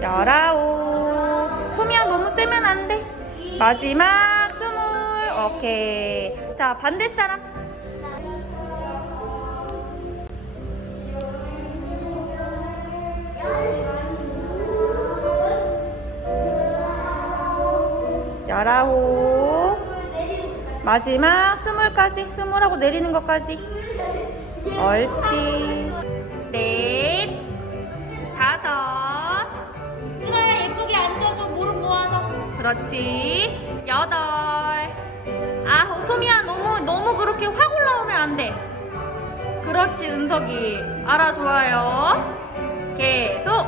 열아홉. 소미야 너무 세면 안 돼. 마지막 스물. 오케이. 자 반대 사람. 열아홉. 마지막 스물까지. 스물하고 내리는 것까지. 옳지. 네. 그렇지. 여덟. 아홉. 소미야, 너무, 너무 그렇게 확 올라오면 안 돼. 그렇지, 은석이. 알아, 좋아요. 계속.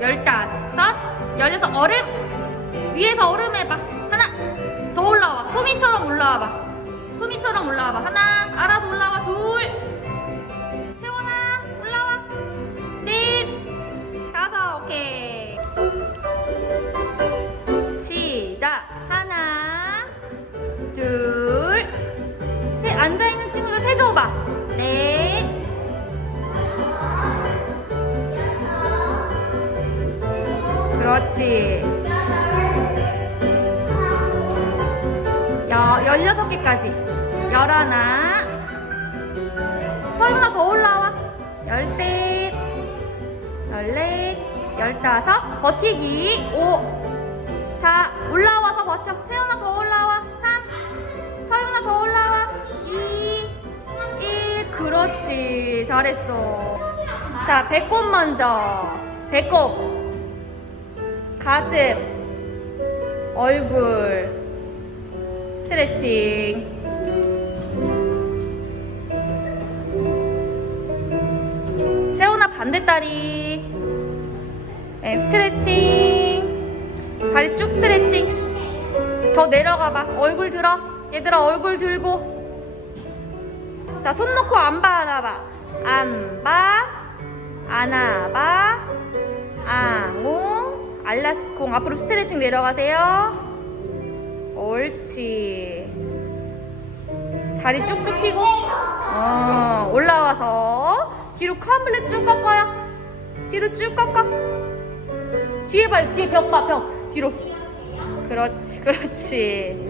열다섯. 열여섯. 얼음. 위에서 얼음 해봐. 하나. 더 올라와. 소미처럼 올라와봐. 소미처럼 올라와봐. 하나. 알아도 올라와. 둘. 둘, 셋. 앉아있는 친구들 세 줘봐. 넷. 그렇지. 여, 열여섯 개까지. 열하나. 서윤아 더 올라와. 열셋. 열넷. 열다섯. 버티기. 오. 4 올라와서 버텨 채연아 더 올라와 그렇지. 잘했어. 자 배꼽 먼저. 배꼽. 가슴. 얼굴. 스트레칭. 채원아 반대다리. 네, 스트레칭. 다리 쭉 스트레칭. 더 내려가봐. 얼굴 들어. 얘들아 얼굴 들고 자 손 놓고 안 봐 안아봐 안 봐 안아 봐 앙옹 알라스콩 앞으로 스트레칭 내려가세요 옳지 다리 쭉쭉 펴고 어, 올라와서 뒤로 컴플렛 쭉 꺾어요 뒤로 쭉 꺾어 뒤에 봐 뒤에 벽 봐 벽 뒤로 그렇지 그렇지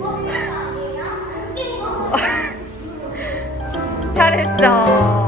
잘했어